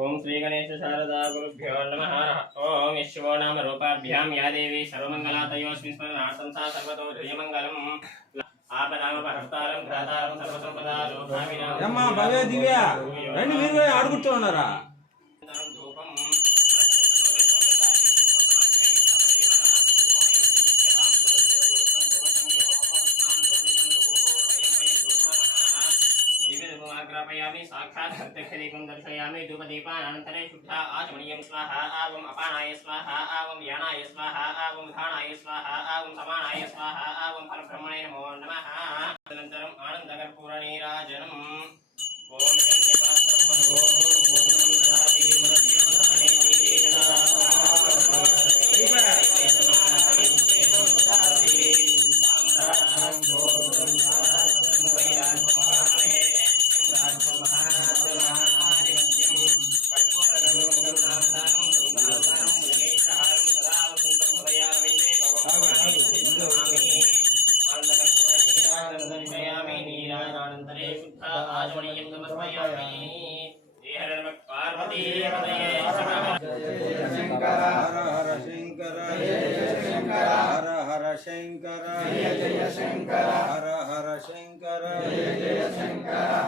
ఓం శ్రీ గణేశ శారదా గురుభ్యో నమ. ఓం యశ్వో నామ రూపాభ్యాం యా దేవి సర్వమంగళాతయోస్మి స్మరణార్థం సా సర్వతో ధ్రుయమంగళం ఆపదామపహర్తారం భ్రాతారం సర్వసంపదాలు ఏమ్మా భవ్య దివ్య? రండి మీరు ఆడుకుంటూ ఉన్నారా? ्रापयामि साक्षात् प्रत्यक्षदीपं दर्शयामि धूपदीपानन्तरे शुद्धा आचमणीयं स्वाहा आवम् अपानाय स्वाहा आवं यानाय स्वाहा आवं धानाय स्वाहा आवं समानाय स्वाहा आवं परब्रह्मणे नमो नमः। अनन्तरम् आनन्दकर्पूरनीराजनम्। शंकर हर हर शंकर हर हर शंकर जय शंकर हर हर शंकर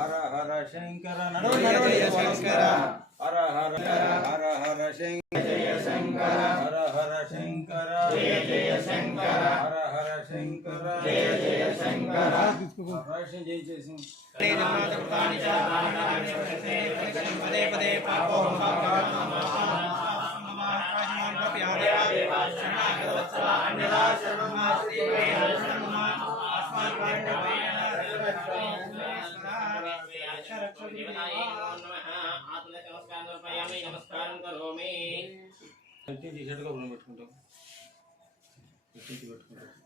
हर हर शंकर हर हर हर हर शंकर हर हर शंकर जय शंकर, हर हर शंकर, जय जय शंकर पदे पदे पापो నమస్కారం కరోమి టీ షర్ట్ కప్పులు పెట్టుకుంటాం టీ పెట్టుకుంటాం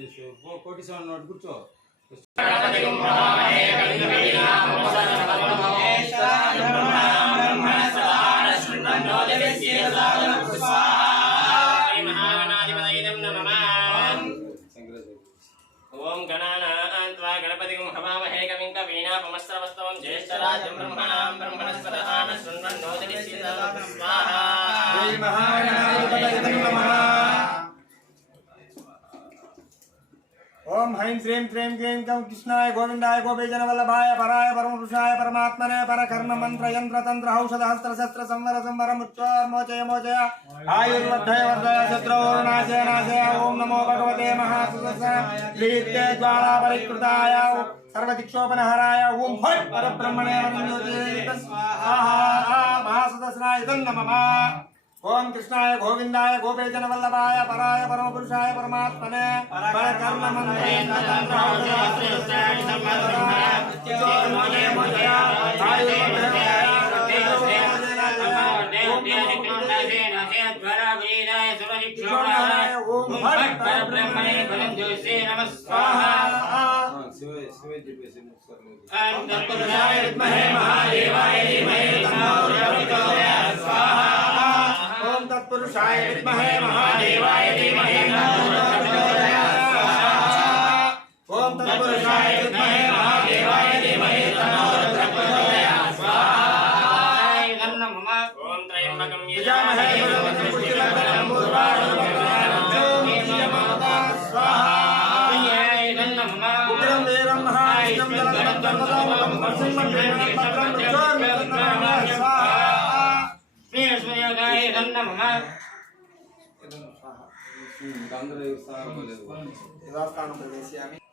చేసు. పో కోటి స్వామి నోటి కూర్చో. ఓం గణానాన్వా గణపతిం హవామహే కవిం కవీణాపమస్త్రవస్తవం జ్యేష్ఠరాజం బ్రహ్మణాం బ్రహ్మణస్పదాన శృణ్వన్నోదిని స్వాహ ह्रीं श्रीं क्रीं क्लीं कं कृष्णाय गोविन्दाय गोपीजन वल्लभाय पराय परमपुरुषाय परमात्मने परकर्म मंत्र यंत्र तंत्र औषध हस्त्र शस्त्र संवर संवर मुच्चोर मोचय आयुर्वर्धय वर्धय शत्रुर्नाशय नाशय ओम नमो भगवते महासुदसाय ज्वाला परिकृताय सर्वदिक्षोपनहराय ओम फट् परब्रह्मणे वंदे स्वाहा ఓం కృష్ణాయ గోవిందాయ గోపేజన వల్లభాయ పరాయ పరమపురుషాయ పరమాత్మనే. శివ శివ చెప్పేసి शास्त्राय विद्महे महादेवाय धीमहि ओम तत्पुरुषाय विद्महे महादेवाय धीमहि तन्नो रत्नप्रचोदयात् स्वाहा ॐ नमः ॐ त्रयम्बकं यजामहे पुष्टिवर्धनं पूर्वारुणं स्वाहा ॐ नमः उग्रं देवं महायुधं दलं दलं वसुमं देवं पत्रं स्वाहा नमः गंगरे स्थानं प्रवेशयामि